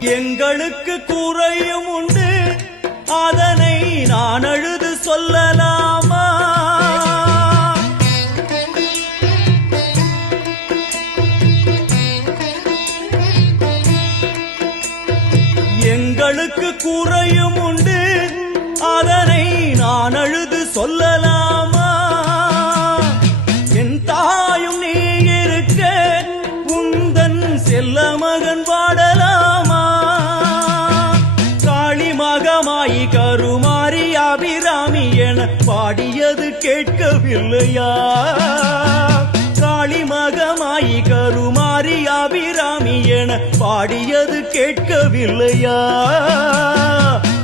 எங்களுக்கு குறையும் உண்டு, அதனை நான் அழுது சொல்லலாமா? எங்களுக்கு குறையும் உண்டு, அதனை நான் அழுது சொல்லலாமா? என் தாயும் நீ இருக்க உந்தன் செல்ல மகன் பாடலாமா? காளி மகமாயி கருமாரி அபிராமி என பாடியது கேட்கவில்லையா? காளி மகமாயி கருமாரி அபிராமி என பாடியது கேட்கவில்லையா?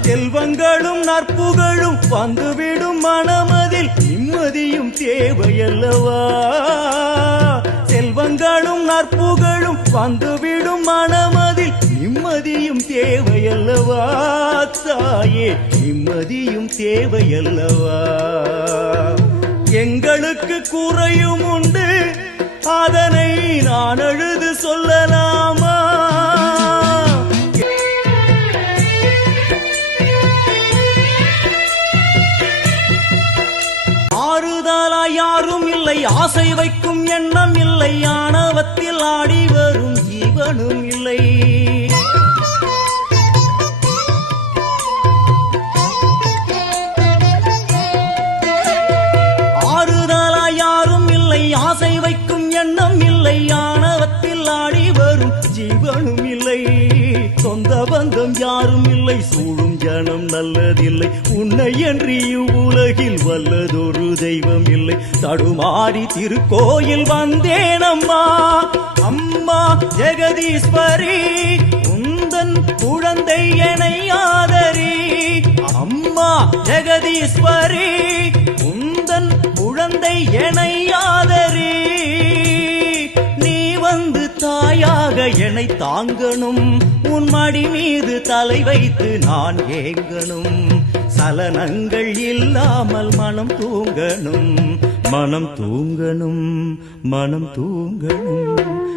செல்வங்களும் நற்புகழும் வந்துவிடும் மனமதில் நிம்மதியும் தேவையல்லவா? செல்வங்களும் நற்புகழும் வந்துவிடும் மனமதில் நிம்மதியும் தேவையல்லவா? தாயே, நிம்மதியும் தேவையல்லவா? எங்களுக்கு குறையும் உண்டு, அதனை நான் அழுது சொல்லலாமா? ஆறுதலாய் யாரும் இல்லை, ஆசை வைக்கும் எண்ணம் இல்லை, ஆணவத்தில் ஆடி வரும் ஜீவனும் இல்லை. ஆறுதலாய் யாரும் இல்லை, ஆசை வைக்கும் எண்ணம் இல்லை, ஆணவத்தில் ஆடி வரும் ஜீவனும் இல்லை. சொந்த பந்தம் யாரும் இல்லை, சூழும் ஜனம் நல்லதில்லை, உன்னை என்று இவ்வுலகில் வல்லதொரு தெய்வம் இல்லை. தடுமாறி திருக்கோயில் வந்தேன் அம்மா, அம்மா ஜெகதீஸ்வரி, உந்தன் குழந்தை என்னை ஆதரி. அம்மா ஜெகதீஸ்வரி, உந்தன் குழந்தை என்னை ஆதரி. நீ வந்து தாயாக என்னை தாங்கணும், உன் மடி மீது தலை வைத்து நான் ஏங்கணும். சலனங்கள் இல்லாமல் மனம் தூங்கணும், மனம் தூங்கணும், மனம் தூங்கணும்.